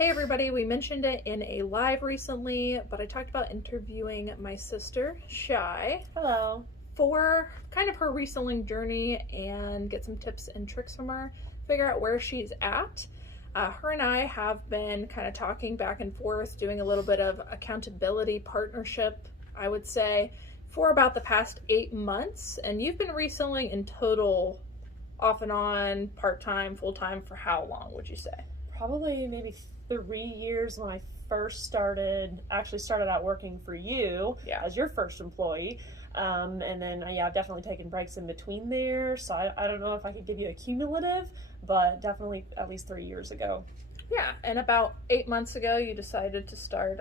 Hey everybody, we mentioned it in a live recently, but I talked about interviewing my sister, Shy. Hello. For kind of her reselling journey and get some tips and tricks from her, figure out where she's at. Her and I have been kind of talking back and forth, doing a little bit of accountability partnership, I would say, for about the past 8 months. And you've been reselling in total, off and on, part-time, full-time, for how long would you say? Probably maybe 3 years when I first started out working for you as your first employee. And then, I've definitely taken breaks in between there. So I don't know if I could give you a cumulative, but definitely at least 3 years ago. Yeah, and about 8 months ago, you decided to start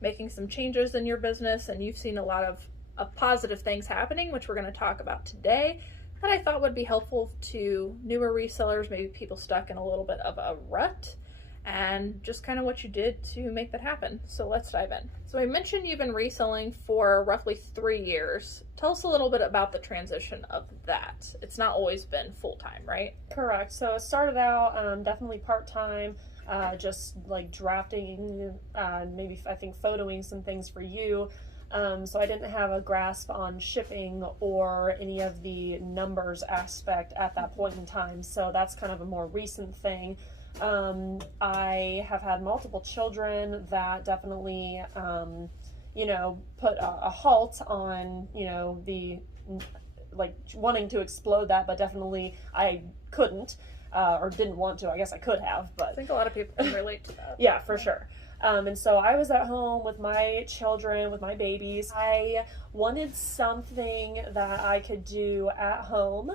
making some changes in your business, and you've seen a lot of positive things happening, which we're going to talk about today, that I thought would be helpful to newer resellers, maybe people stuck in a little bit of a rut, and just kind of what you did to make that happen. So let's dive in. So I mentioned you've been reselling for roughly 3 years. Tell us a little bit about the transition of that. It's not always been full-time, right? Correct. So it started out definitely part-time, just like drafting, maybe I think photoing some things for you. So I didn't have a grasp on shipping or any of the numbers aspect at that point in time. So that's kind of a more recent thing. I have had multiple children that definitely, put a halt on, the, like, wanting to explode that, but definitely I couldn't, or didn't want to. I guess I could have, but I think a lot of people can relate to that. Yeah, for sure. And so I was at home with my children, with my babies. I wanted something that I could do at home,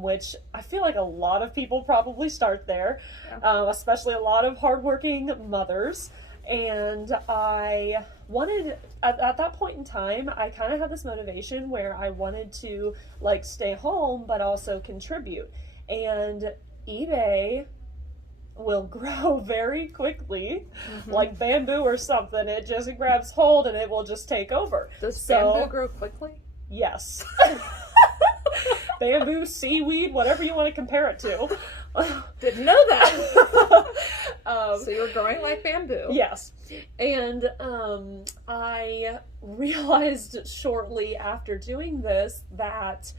which I feel like a lot of people probably start there, especially a lot of hardworking mothers. And I wanted, at that point in time, I kind of had this motivation where I wanted to like stay home, but also contribute. And eBay will grow very quickly, like bamboo or something. It just grabs hold and it will just take over. Does bamboo grow quickly? Yes. Bamboo, seaweed, whatever you want to compare it to. Didn't know that. So you were growing like bamboo. Yes. And I realized shortly after doing this that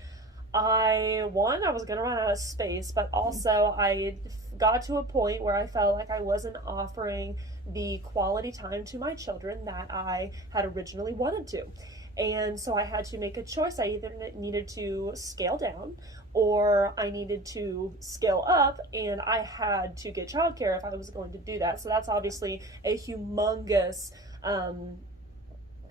I was going to run out of space, but also I got to a point where I felt like I wasn't offering the quality time to my children that I had originally wanted to. And so I had to make a choice. I either needed to scale down or I needed to scale up, and I had to get childcare if I was going to do that. So that's obviously a humongous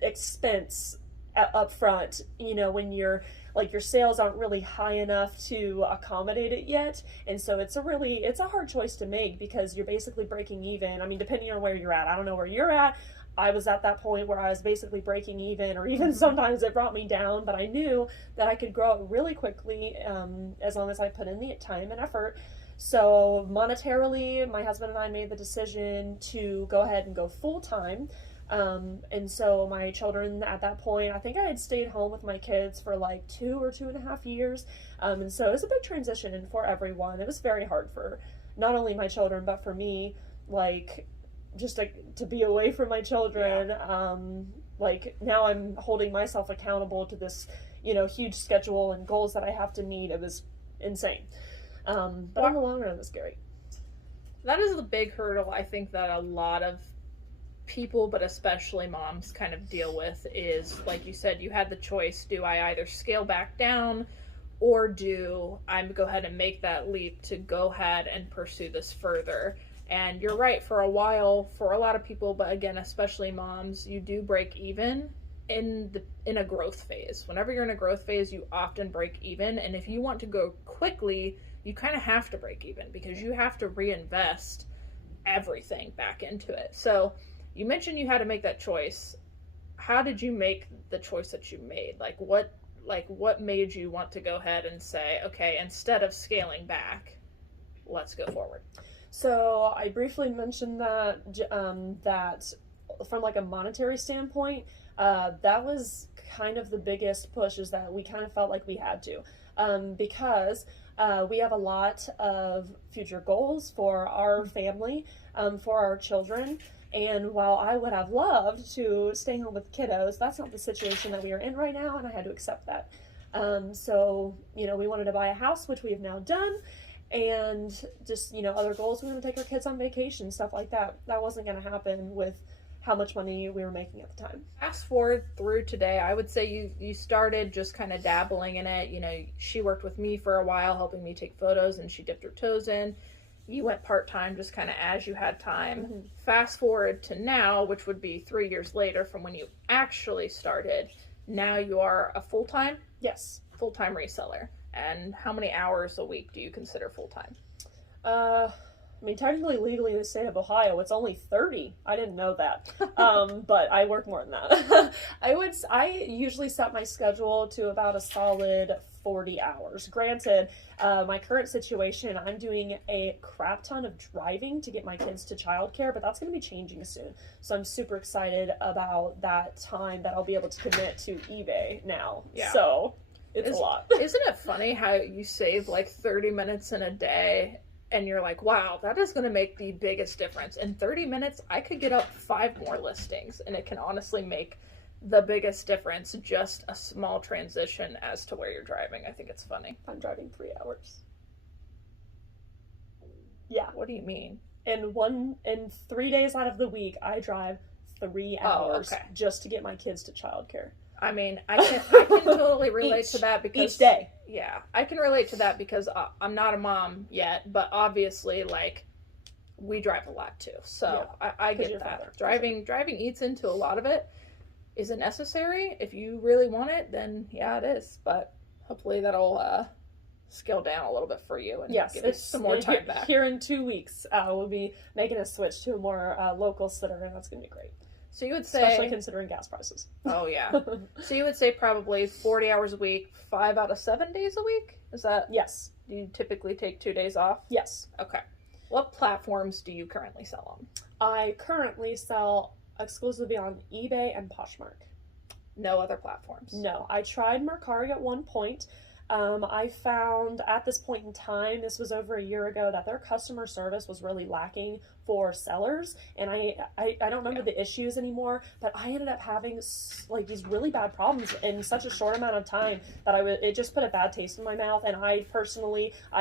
expense up front, when you're like your sales aren't really high enough to accommodate it yet. And so it's a hard choice to make because you're basically breaking even. I mean, depending on where you're at. I don't know where you're at. I was at that point where I was basically breaking even, or even sometimes it brought me down, but I knew that I could grow it really quickly as long as I put in the time and effort. So monetarily, my husband and I made the decision to go ahead and go full-time. And so my children at that point, I think I had stayed home with my kids for like 2 or 2.5 years. And so it was a big transition for everyone. It was very hard for not only my children, but for me, like just to be away from my children. Yeah. Like now I'm holding myself accountable to this, huge schedule and goals that I have to meet. It was insane. But in the long run, it was scary. That is the big hurdle I think that a lot of people, but especially moms, kind of deal with is, like you said, you had the choice. Do I either scale back down or do I go ahead and make that leap to go ahead and pursue this further? And you're right, for a while, for a lot of people, but again, especially moms, you do break even in a growth phase. Whenever you're in a growth phase, you often break even. And if you want to go quickly, you kind of have to break even because you have to reinvest everything back into it. So you mentioned you had to make that choice. How did you make the choice that you made? What made you want to go ahead and say, okay, instead of scaling back, let's go forward? So I briefly mentioned that that from like a monetary standpoint, that was kind of the biggest push, is that we kind of felt like we had to. because we have a lot of future goals for our family, for our children. And while I would have loved to stay home with kiddos, that's not the situation that we are in right now, and I had to accept that. So, you know, we wanted to buy a house, which we have now done, and just, you know, other goals. We want to take our kids on vacation, stuff like that. That wasn't going to happen with how much money we were making at the time. Fast forward through today, I would say you started just kind of dabbling in it. You know, she worked with me for a while, helping me take photos, and she dipped her toes in. You went part-time just kind of as you had time. Mm-hmm. Fast forward to now, which would be 3 years later from when you actually started. Now you are a full-time? Yes. Full-time reseller. And how many hours a week do you consider full-time? I mean, technically, legally in the state of Ohio, it's only 30. I didn't know that. But I work more than that. I usually set my schedule to about a solid 40 hours. Granted, my current situation, I'm doing a crap ton of driving to get my kids to childcare, but that's going to be changing soon. So I'm super excited about that time that I'll be able to commit to eBay now. Yeah. So it's a lot. Isn't it funny how you save like 30 minutes in a day and you're like, wow, that is going to make the biggest difference. In 30 minutes, I could get up 5 more listings, and it can honestly make the biggest difference, just a small transition as to where you're driving. I think it's funny. I'm driving 3 hours. Yeah. What do you mean? In 3 days out of the week, I drive 3 hours just to get my kids to childcare. I mean, I can totally relate to that because each day. Yeah, I can relate to that because I'm not a mom yet, but obviously, like, we drive a lot too. So yeah, I get that. Driving eats into a lot of it. Is it necessary? If you really want it, then yeah, it is. But hopefully that'll scale down a little bit for you and give you some more time back. Here in 2 weeks, we'll be making a switch to a more local sitter, and that's going to be great. So you would say... Especially considering gas prices. Oh, yeah. So you would say probably 40 hours a week, 5 out of 7 days a week? Is that... Yes. Do you typically take 2 days off? Yes. Okay. What platforms do you currently sell on? I currently sell exclusively on eBay and Poshmark. No other platforms? No. I tried Mercari at one point. I found at this point in time, this was over a year ago, that their customer service was really lacking for sellers. And I don't remember the issues anymore, but I ended up having like these really bad problems in such a short amount of time that it just put a bad taste in my mouth. And I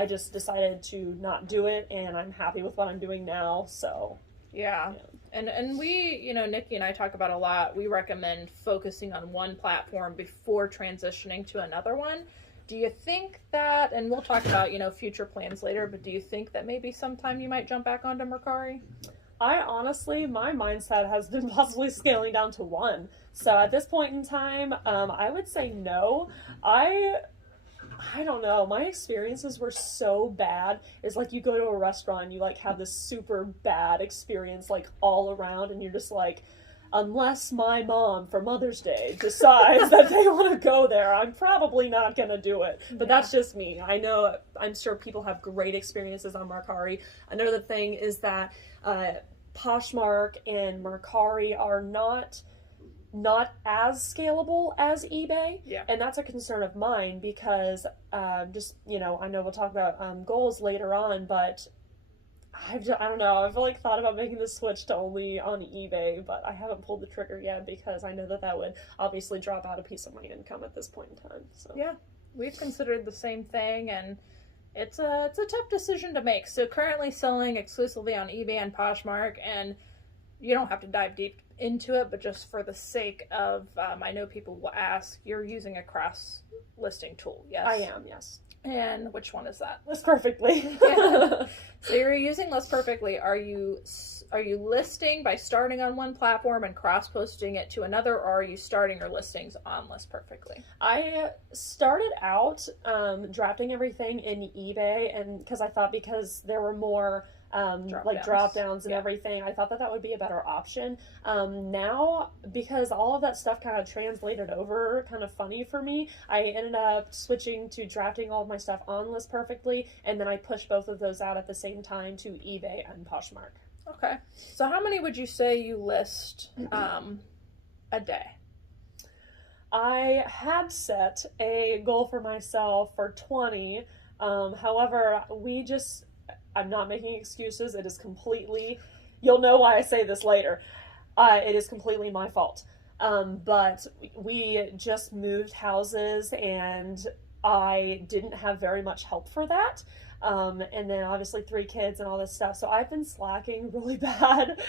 just decided to not do it, and I'm happy with what I'm doing now. So yeah. And we, you know, Nikki and I talk about a lot, we recommend focusing on one platform before transitioning to another one. Do you think that, and we'll talk about, you know, future plans later, but do you think that maybe sometime you might jump back onto Mercari? I honestly, my mindset has been possibly scaling down to 1. So at this point in time, I would say no. I don't know. My experiences were so bad. It's like you go to a restaurant and you like have this super bad experience like all around, and you're just like, unless my mom for Mother's Day decides that they want to go there, I'm probably not going to do it. But that's just me. I'm sure people have great experiences on Mercari. Another thing is that Poshmark and Mercari are not as scalable as eBay. Yeah. And that's a concern of mine because just, you know, I know we'll talk about goals later on, but I don't know. I've like thought about making the switch to only on eBay, but I haven't pulled the trigger yet because I know that would obviously drop out a piece of my income at this point in time. So yeah, we've considered the same thing, and it's a tough decision to make. So currently selling exclusively on eBay and Poshmark, and you don't have to dive deep into it, but just for the sake of, I know people will ask, you're using a cross listing tool, yes? I am, yes. And which one is that? List Perfectly. Yeah. So you're using List Perfectly. Are you listing by starting on one platform and cross-posting it to another, or are you starting your listings on List Perfectly? I started out drafting everything in eBay, and because there were more drop downs and everything, I thought that would be a better option. Now, because all of that stuff kind of translated over kind of funny for me, I ended up switching to drafting all of my stuff on List Perfectly, and then I pushed both of those out at the same time to eBay and Poshmark. Okay. So how many would you say you list a day? I had set a goal for myself for 20. However, I'm not making excuses. It is completely, you'll know why I say this later. It is completely my fault. But we just moved houses and I didn't have very much help for that. And then obviously 3 kids and all this stuff. So I've been slacking really bad.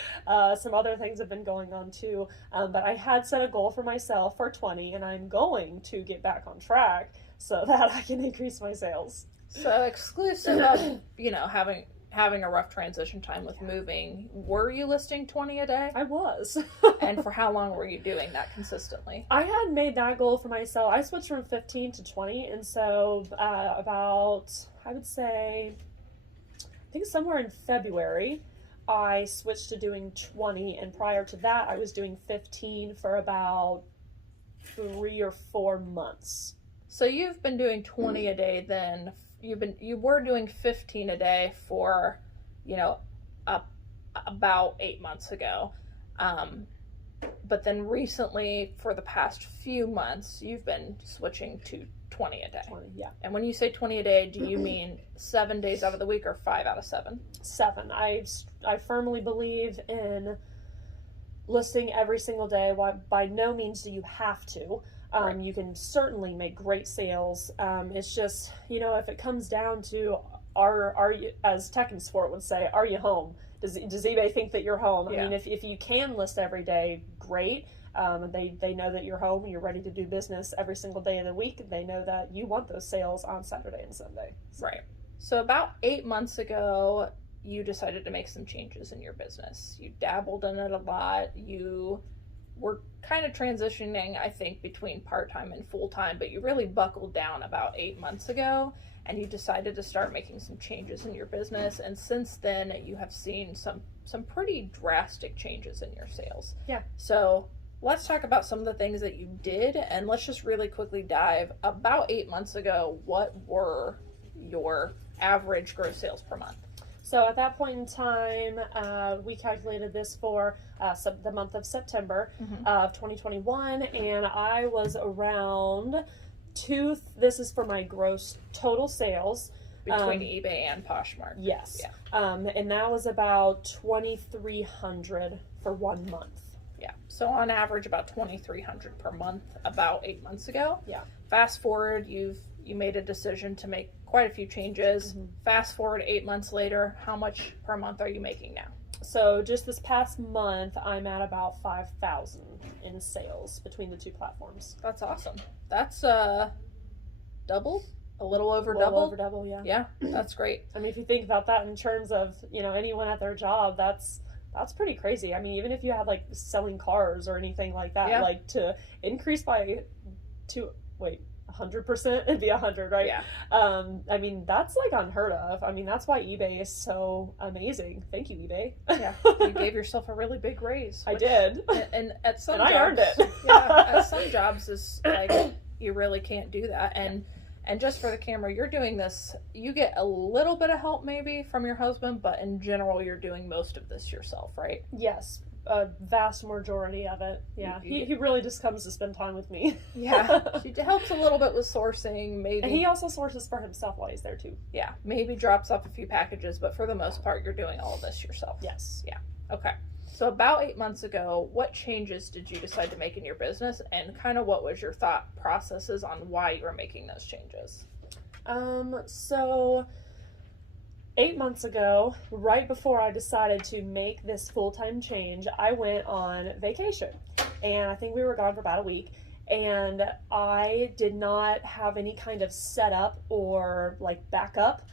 Some other things have been going on too. But I had set a goal for myself for 20 and I'm going to get back on track so that I can increase my sales. So exclusive of, having a rough transition time with moving, were you listing 20 a day? I was. And for how long were you doing that consistently? I had made that goal for myself. I switched from 15 to 20. And so about, I would say, I think somewhere in February, I switched to doing 20. And prior to that, I was doing 15 for about 3 or 4 months. So you've been doing 20 a day then. You were doing 15 a day for, about 8 months ago. But then recently, for the past few months, you've been switching to 20 a day. 20, yeah. And when you say 20 a day, do you mean 7 days out of the week or 5 out of 7? 7. I firmly believe in listing every single day. By no means do you have to. Right. You can certainly make great sales. It's just, if it comes down to are you, as Tech and Sport would say, are you home? Does eBay think that you're home? Yeah. I mean, if you can list every day, great. They know that you're home, you're ready to do business every single day of the week. They know that you want those sales on Saturday and Sunday. So. Right. So about 8 months ago, you decided to make some changes in your business. You dabbled in it a lot. You were kind of transitioning, I think, between part-time and full-time, but you really buckled down about 8 months ago and you decided to start making some changes in your business. And since then, you have seen some pretty drastic changes in your sales. Yeah. So let's talk about some of the things that you did, and let's just really quickly dive. About 8 months ago, what were your average gross sales per month? So at that point in time, we calculated this for the month of September of 2021, and I was around this is for my gross total sales. Between eBay and Poshmark. Yes. Yeah. And that was about $2,300 for 1 month. Yeah. So on average, about $2,300 per month about 8 months ago. Yeah. Fast forward, you made a decision to make quite a few changes. Mm-hmm. Fast forward 8 months later, how much per month are you making now? So just this past month, I'm at about 5,000 in sales between the 2 platforms. That's awesome. That's double, a little over Well double. over double, yeah. Yeah, that's great. I mean, if you think about that in terms of, anyone at their job, that's pretty crazy. I mean, even if you have like selling cars or anything like that, Yeah. like to increase by 100%, it'd be 100, right? Yeah. I mean, that's like unheard of. I mean, that's why eBay is so amazing. Thank you, eBay. Yeah, you gave yourself a really big raise. I did. And at some And jobs, I earned it. Yeah, at some jobs is like you really can't do that. And just for the camera, you're doing this. You get a little bit of help maybe from your husband, but in general, you're doing most of this yourself, right? Yes, a vast majority of it. Yeah, he really just comes to spend time with me. Yeah, she helps a little bit with sourcing, maybe. And he also sources for himself while he's there too. Yeah, maybe drops off a few packages, but for the most part, you're doing all of this yourself. Yes. Yeah. Okay. So about 8 months ago, what changes did you decide to make in your business, and kind of what was your thought processes on why you were making those changes? So 8 months ago, right before I decided to make this full-time change, I went on vacation, and I think we were gone for about a week, and I did not have any kind of setup or like backup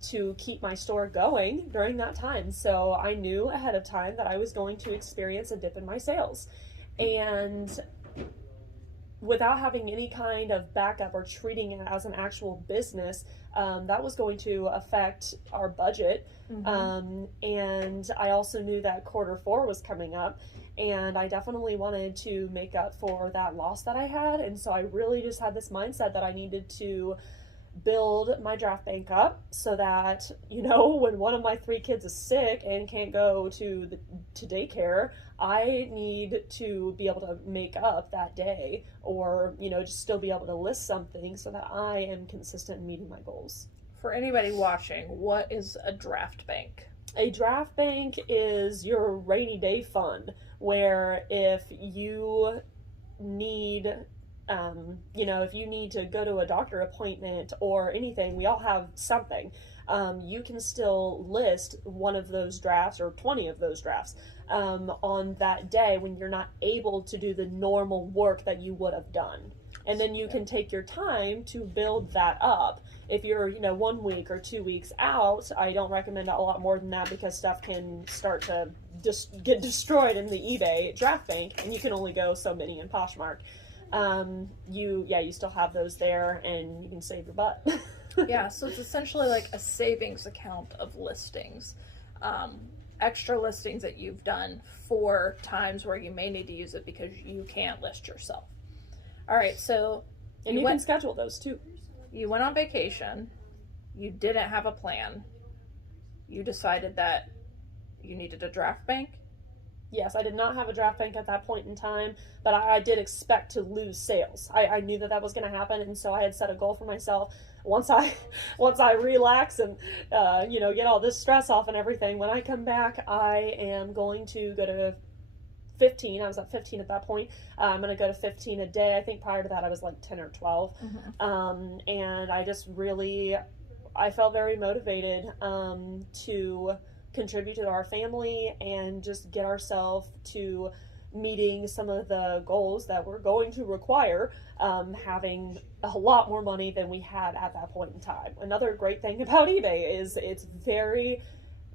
to keep my store going during that time. So I knew ahead of time that I was going to experience a dip in my sales, and without having any kind of backup or treating it as an actual business, that was going to affect our budget. Mm-hmm. And I also knew that Q4 was coming up, and I definitely wanted to make up for that loss that I had. And so I really just had this mindset that I needed to build my draft bank up so that, you know, when one of my 3 kids is sick and can't go to daycare, I need to be able to make up that day, or, you know, just still be able to list something so that I am consistent in meeting my goals. For anybody watching, what is a draft bank? A draft bank is your rainy day fund, where if you need, you know, if you need to go to a doctor appointment or anything, we all have something. You can still list one of those drafts or 20 of those drafts on that day when you're not able to do the normal work that you would have done. And then you can take your time to build that up. If you're, you know, 1 week or 2 weeks out, I don't recommend a lot more than that, because stuff can start to get destroyed in the eBay draft bank, and you can only go so many in Poshmark. You still have those there, and you can save your butt. Yeah, so it's essentially like a savings account of listings. Extra listings that you've done for times where you may need to use it because you can't list yourself. All right, so and you can schedule those too. You went on vacation. You didn't have a plan. You decided that you needed a draft bank. Yes, I did not have a draft bank at that point in time, but I did expect to lose sales. I knew that was going to happen, and so I had set a goal for myself. Once I relax and you know, get all this stress off and everything, when I come back, I am going to go to 15. I was at 15 at that point. I'm going to go to 15 a day. I think prior to that I was like 10 or 12. Mm-hmm. And I felt very motivated to contribute to our family and just get ourselves to meeting some of the goals that we're going to require, having a lot more money than we had at that point in time. Another great thing about eBay is it's very,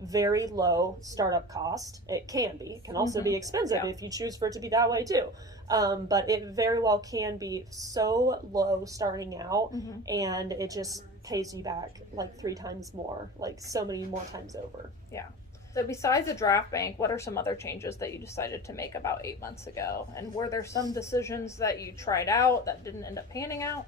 very low startup cost. It can also be expensive if you choose for it to be that way too. But it very well can be so low starting out, and it just pays you back like 3 times more, like so many more times over. Yeah. So besides a draft bank, what are some other changes that you decided to make about 8 months ago? And were there some decisions that you tried out that didn't end up panning out?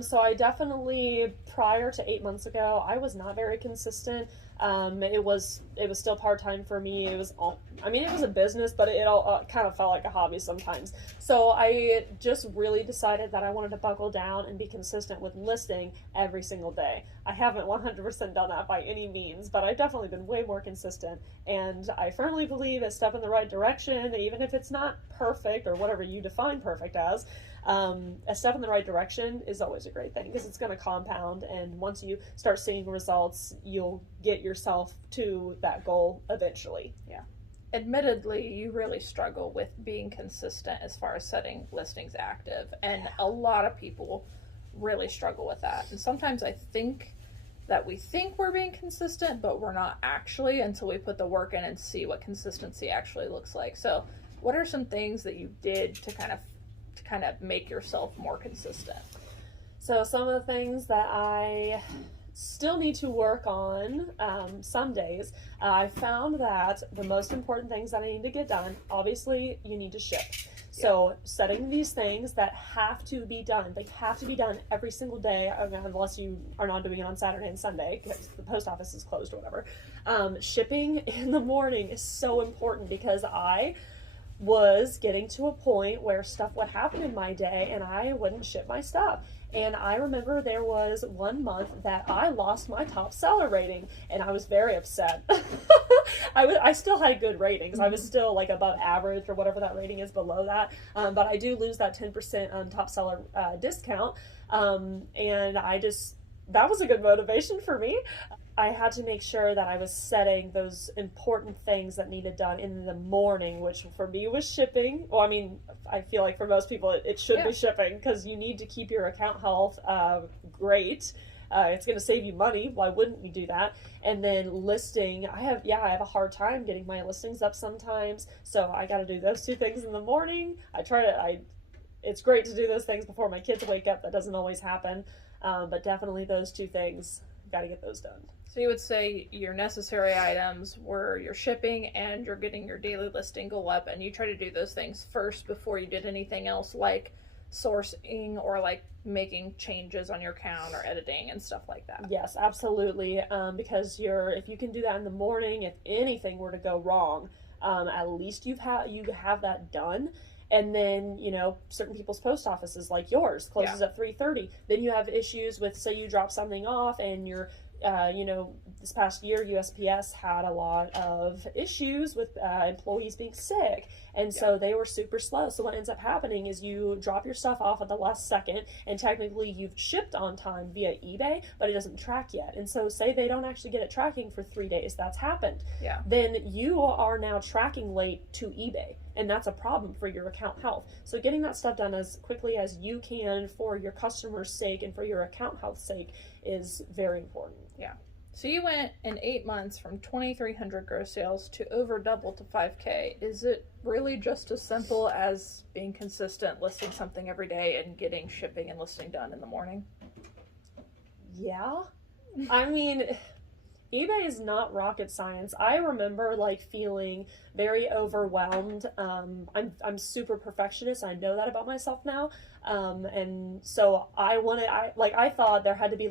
So I definitely, prior to 8 months ago, I was not very consistent. It was still part-time for me. It was a business, but it all kind of felt like a hobby sometimes. So I just really decided that I wanted to buckle down and be consistent with listing every single day. I haven't 100% done that by any means, but I've definitely been way more consistent, and I firmly believe a step in the right direction, even if it's not perfect or whatever you define perfect as. A step in the right direction is always a great thing, because it's going to compound, and once you start seeing results, you'll get yourself to that goal eventually. Yeah. Admittedly, you really struggle with being consistent as far as setting listings active, and a lot of people really struggle with that. And sometimes I think that we think we're being consistent, but we're not actually, until we put the work in and see what consistency actually looks like. So what are some things that you did to kind of make yourself more consistent? So some of the things that I still need to work on some days, I found that the most important things that I need to get done, obviously you need to ship. So setting these things that have to be done, they have to be done every single day, unless you are not doing it on Saturday and Sunday because the post office is closed or whatever. Shipping in the morning is so important, because I was getting to a point where stuff would happen in my day and I wouldn't ship my stuff. And I remember there was 1 month that I lost my top seller rating, and I was very upset. I still had good ratings. I was still like above average or whatever that rating is below that. But I do lose that 10% top seller discount. And that was a good motivation for me. I had to make sure that I was setting those important things that needed done in the morning, which for me was shipping. Well, I mean, I feel like for most people it should be shipping, because you need to keep your account health great. It's going to save you money. Why wouldn't you do that? And then listing, I have a hard time getting my listings up sometimes, so I got to do those 2 things in the morning. It's great to do those things before my kids wake up. That doesn't always happen, but definitely those 2 things, got to get those done. So you would say your necessary items were your shipping and you're getting your daily listing go up, and you try to do those things first before you did anything else, like sourcing or like making changes on your account or editing and stuff like that. Yes, absolutely. Because if you can do that in the morning, if anything were to go wrong, at least you have that done. And then, certain people's post offices like yours closes at 3:30. Then you have issues with, say you drop something off and you're, this past year USPS had a lot of issues with employees being sick, and so they were super slow. So what ends up happening is you drop your stuff off at the last second, and technically you've shipped on time via eBay, but it doesn't track yet. And so say they don't actually get it tracking for 3 days, that's happened. Yeah. Then you are now tracking late to eBay, and that's a problem for your account health. So getting that stuff done as quickly as you can for your customer's sake and for your account health's sake is very important. Yeah. So you went in 8 months from 2,300 gross sales to over double to 5K. Is it really just as simple as being consistent, listing something every day, and getting shipping and listing done in the morning? Yeah. I mean, eBay is not rocket science. I remember feeling very overwhelmed. I'm super perfectionist. I know that about myself now. And so I thought there had to be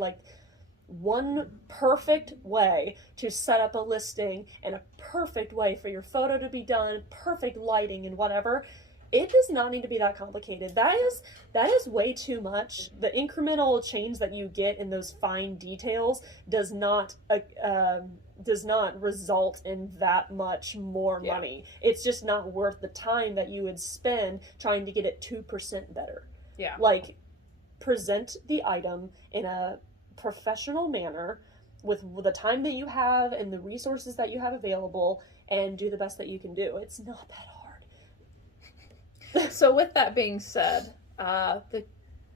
one perfect way to set up a listing and a perfect way for your photo to be done, perfect lighting and whatever. It does not need to be that complicated. That is way too much. The incremental change that you get in those fine details does not result in that much more money. It's just not worth the time that you would spend trying to get it 2% better. Yeah. Present the item in a professional manner with the time that you have and the resources that you have available, and do the best that you can do. It's not that hard. So with that being said, the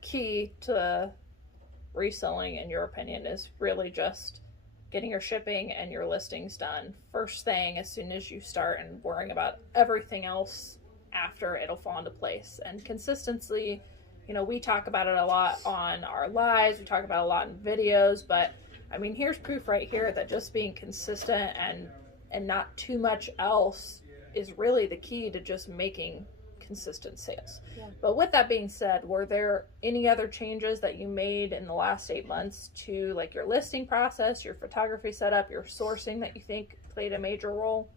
key to reselling, in your opinion, is really just getting your shipping and your listings done first thing as soon as you start, and worrying about everything else after. It'll fall into place. And consistency, we talk about it a lot on our lives, we talk about it a lot in videos, but I mean, here's proof right here that just being consistent and not too much else is really the key to just making consistent sales. Yeah. But with that being said, were there any other changes that you made in the last 8 months to your listing process, your photography setup, your sourcing that you think played a major role?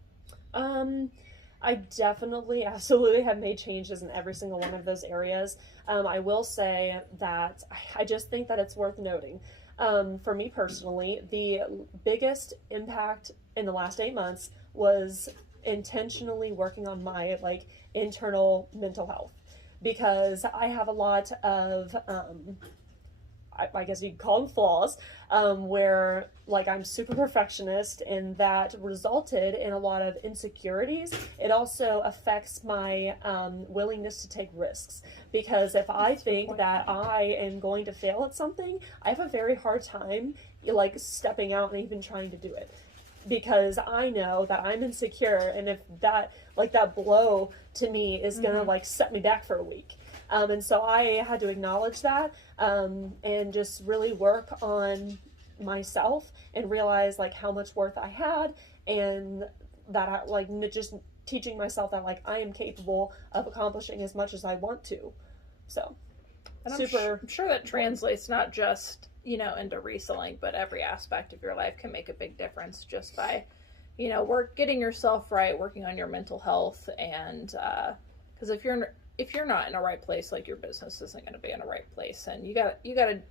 I definitely, absolutely have made changes in every single one of those areas. I will say that I just think that it's worth noting. For me personally, the biggest impact in the last 8 months was intentionally working on my internal mental health, because I have a lot of I guess you could call them flaws, where I'm super perfectionist, and that resulted in a lot of insecurities. It also affects my willingness to take risks, because if I think that I am going to fail at something, I have a very hard time stepping out and even trying to do it, because I know that I'm insecure, and if that that blow to me is gonna set me back for a week. And so I had to acknowledge that, and just really work on myself and realize how much worth I had, and that I just teaching myself that I am capable of accomplishing as much as I want to. So and I'm sure that translates not just into reselling, but every aspect of your life can make a big difference just by getting yourself right, working on your mental health, and because if you're not in a right place, your business isn't going to be in a right place, and you got to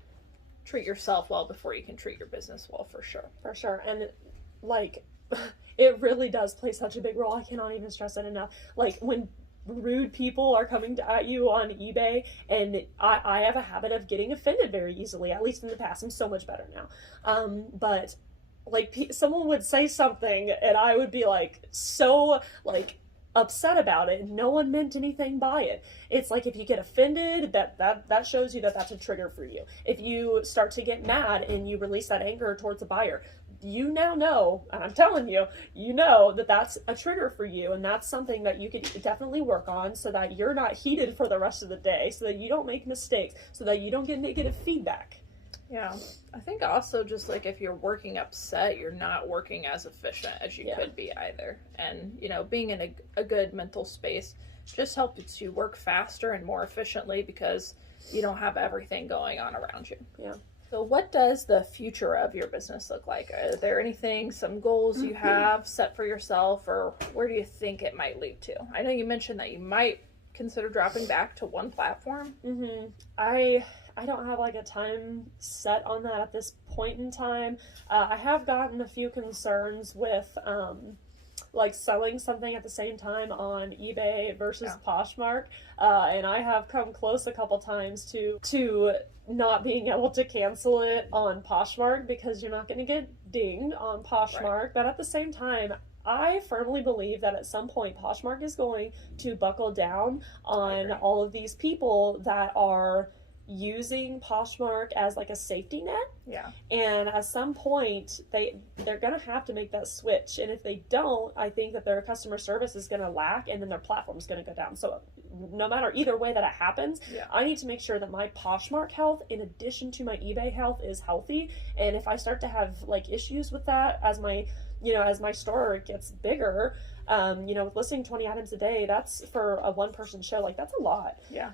treat yourself well before you can treat your business well, for sure. And it really does play such a big role. I cannot even stress it enough. When rude people are coming at you on eBay, and I have a habit of getting offended very easily, at least in the past. I'm so much better now. But someone would say something and I would be so upset about it, and no one meant anything by it. It's if you get offended, that shows you that that's a trigger for you. If you start to get mad and you release that anger towards a buyer, you now know, and I'm telling you, that that's a trigger for you, and that's something that you could definitely work on, so that you're not heated for the rest of the day, so that you don't make mistakes, so that you don't get negative feedback. Yeah. I think also just like if you're working upset, you're not working as efficient as you could be either. And, you know, being in a good mental space just helps you work faster and more efficiently because you don't have everything going on around you. Yeah. So what does the future of your business look like? Are there anything, some goals you have set for yourself, or where do you think it might lead to? I know you mentioned that you might consider dropping back to one platform. I don't have like a time set on that at this point in time. I have gotten a few concerns with like selling something at the same time on eBay versus Poshmark, and I have come close a couple times to not being able to cancel it on Poshmark because you're not going to get dinged on Poshmark. Right. But at the same time, I firmly believe that at some point Poshmark is going to buckle down on all of these people that are using Poshmark as like a safety net. Yeah. And at some point they're going to have to make that switch. And if they don't, I think that their customer service is going to lack and then their platform is going to go down. So no matter either way that it happens, I need to make sure that my Poshmark health in addition to my eBay health is healthy. And if I start to have like issues with that as my store gets bigger, with listing 20 items a day, that's for a one-person show, like that's a lot. Yeah.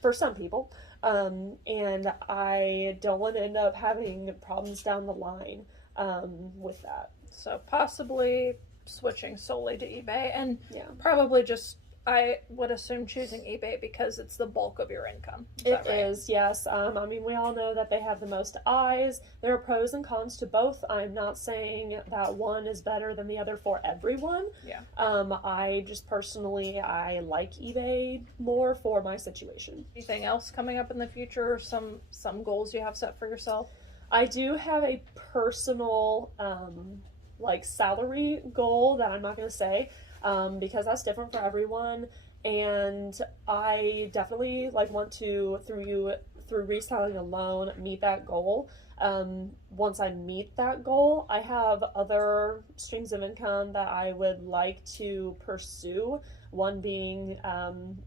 For some people. And I don't want to end up having problems down the line with that. So possibly switching solely to eBay, and probably just, I would assume, choosing eBay because it's the bulk of your income. It is, yes. I mean, we all know that they have the most eyes. There are pros and cons to both. I'm not saying that one is better than the other for everyone. Yeah. I just personally, I like eBay more for my situation. Anything else coming up in the future? Some goals you have set for yourself? I do have a personal, salary goal that I'm not going to say. Because that's different for everyone, and I definitely want to through reselling alone meet that goal. Once I meet that goal, I have other streams of income that I would like to pursue. One being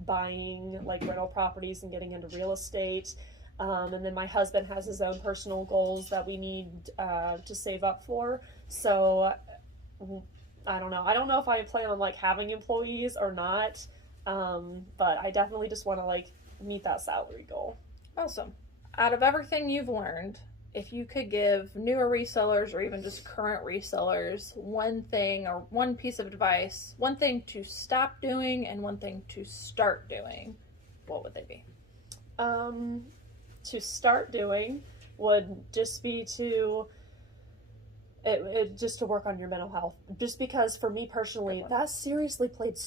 buying rental properties and getting into real estate. And then my husband has his own personal goals that we need to save up for. So I don't know. I don't know if I plan on having employees or not, but I definitely just want to meet that salary goal. Awesome. Out of everything you've learned, if you could give newer resellers or even just current resellers one thing or one piece of advice, one thing to stop doing and one thing to start doing, what would they be? To start doing would just be to just to work on your mental health. Just because for me personally, that seriously played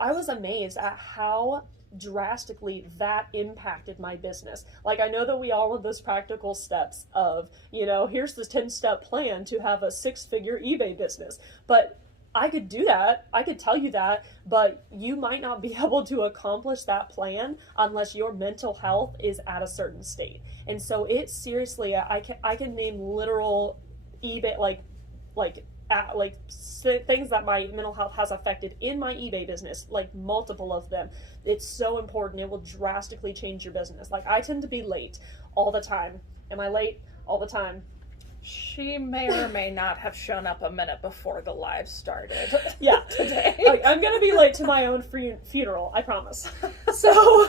I was amazed at how drastically that impacted my business. I know that we all want those practical steps of, here's the 10-step plan to have a 6-figure eBay business. But I could do that. I could tell you that, but you might not be able to accomplish that plan unless your mental health is at a certain state. And so it seriously, I can name literal eBay things that my mental health has affected in my eBay business, multiple of them. It's so important. It will drastically change your business. I tend to be late all the time. Am I late all the time? She may or may not have shown up a minute before the live started. Yeah, today. I'm gonna be late to my own funeral, I promise. So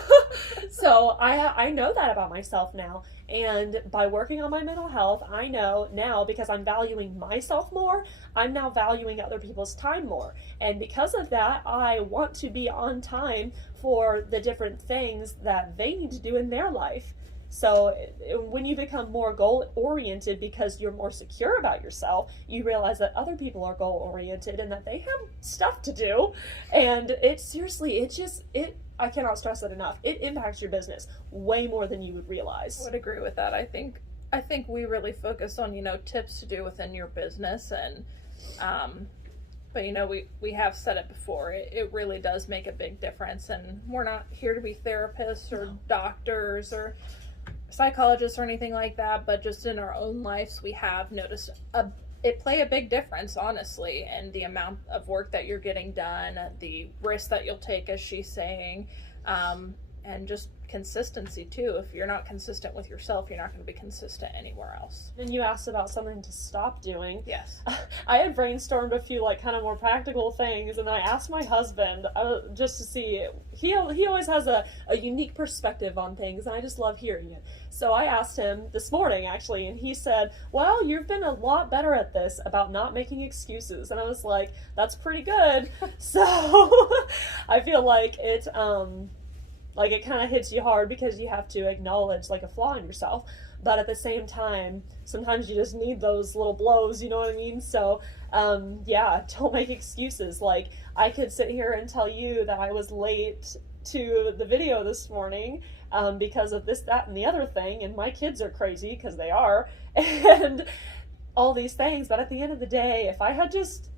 I know that about myself now, and by working on my mental health, I know now, because I'm valuing myself more, I'm now valuing other people's time more, and because of that, I want to be on time for the different things that they need to do in their life. So when you become more goal-oriented because you're more secure about yourself, you realize that other people are goal-oriented and that they have stuff to do. And I cannot stress it enough. It impacts your business way more than you would realize. I would agree with that. I think we really focus on, tips to do within your business. And, but we have said it before, it really does make a big difference. And we're not here to be therapists or doctors or psychologists or anything like that, but just in our own lives, we have noticed it play a big difference, honestly, and the amount of work that you're getting done, the risk that you'll take, as she's saying, and and just consistency too. If you're not consistent with yourself, you're not going to be consistent anywhere else. And you asked about something to stop doing. Yes. I had brainstormed a few like kind of more practical things, and I asked my husband just to see. He always has a unique perspective on things, and I just love hearing it. So I asked him this morning actually, and he said, "Well, you've been a lot better at this about not making excuses." And I was like, "That's pretty good." So I feel like it kind of hits you hard because you have to acknowledge like a flaw in yourself, but at the same time sometimes you just need those little blows, you know what I mean? So yeah, don't make excuses. Like, I could sit here and tell you that I was late to the video this morning because of this, that, and the other thing, and my kids are crazy because they are, and all these things, but at the end of the day, if I had just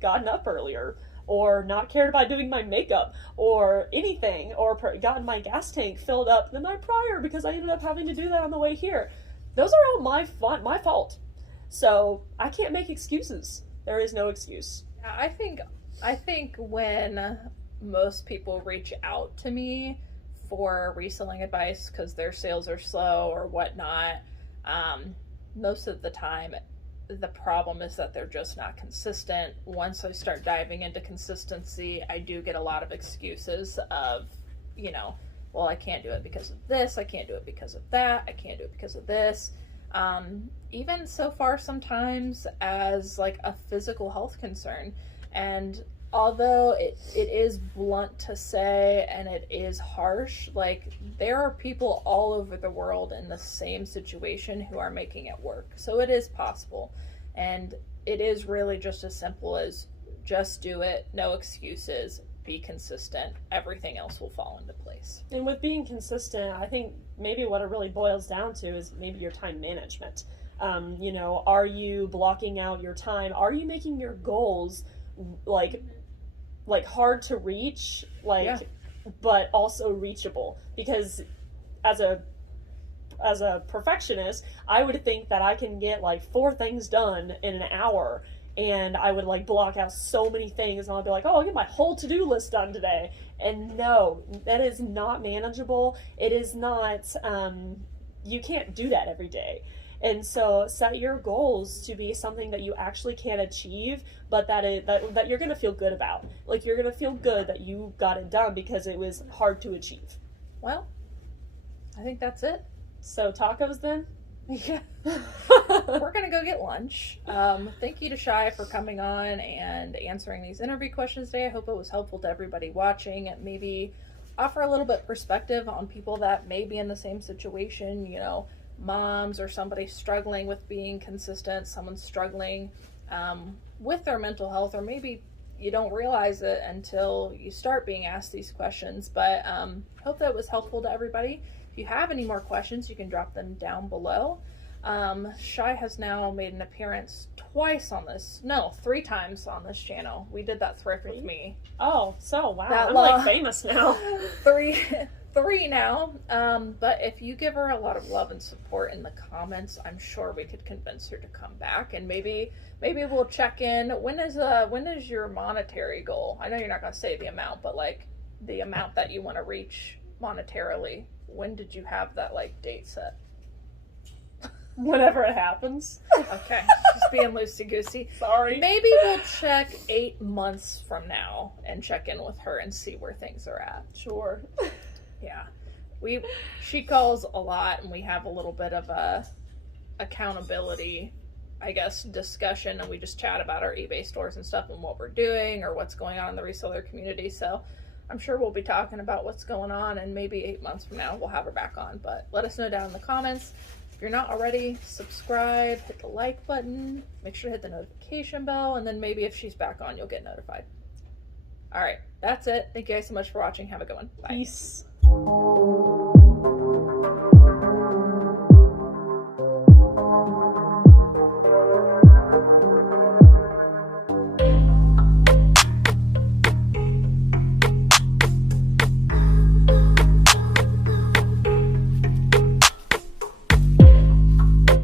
gotten up earlier, or not cared about doing my makeup, or anything, or gotten my gas tank filled up the night prior because I ended up having to do that on the way here, those are all my fault. So I can't make excuses. There is no excuse. I think when most people reach out to me for reselling advice because their sales are slow or whatnot, most of the time the problem is that they're just not consistent. Once I start diving into consistency, I do get a lot of excuses of, well, I can't do it because of this, I can't do it because of that, I can't do it because of this. Even so far sometimes as like a physical health concern. And although it is blunt to say and it is harsh, like, there are people all over the world in the same situation who are making it work. So it is possible. And it is really just as simple as just do it, no excuses, be consistent. Everything else will fall into place. And with being consistent, I think maybe what it really boils down to is maybe your time management. Are you blocking out your time? Are you making your goals like hard to reach, but also reachable? Because as a perfectionist, I would think that I can get like 4 things done in an hour, and I would like block out so many things, and I'll be like, oh, I'll get my whole to-do list done today. And no, that is not manageable. It is not, you can't do that every day. And so set your goals to be something that you actually can achieve, but that you're going to feel good about. Like, you're going to feel good that you got it done because it was hard to achieve. Well, I think that's it. So tacos then? Yeah. We're going to go get lunch. Thank you to Shy for coming on and answering these interview questions today. I hope it was helpful to everybody watching. Maybe offer a little bit perspective on people that may be in the same situation, moms or somebody struggling with being consistent, someone struggling with their mental health, or maybe you don't realize it until you start being asked these questions. But hope that was helpful to everybody. If you have any more questions, you can drop them down below. Shy has now made an appearance 3 times on this channel. We did that thrift with me. Oh, so wow, I'm like famous now. Three now. But if you give her a lot of love and support in the comments, I'm sure we could convince her to come back, and maybe we'll check in. When is your monetary goal? I know you're not going to say the amount, but like the amount that you want to reach monetarily. When did you have that like date set? Whenever it happens. Okay, just being loosey-goosey. Sorry. Maybe we'll check 8 months from now and check in with her and see where things are at. Sure. Yeah. She calls a lot, and we have a little bit of a accountability, I guess, discussion, and we just chat about our eBay stores and stuff and what we're doing or what's going on in the reseller community. So I'm sure we'll be talking about what's going on, and maybe 8 months from now we'll have her back on. But let us know down in the comments. If you're not already, subscribe, hit the like button, make sure to hit the notification bell, and then maybe if she's back on, you'll get notified. All right, that's it. Thank you guys so much for watching. Have a good one. Bye. Peace.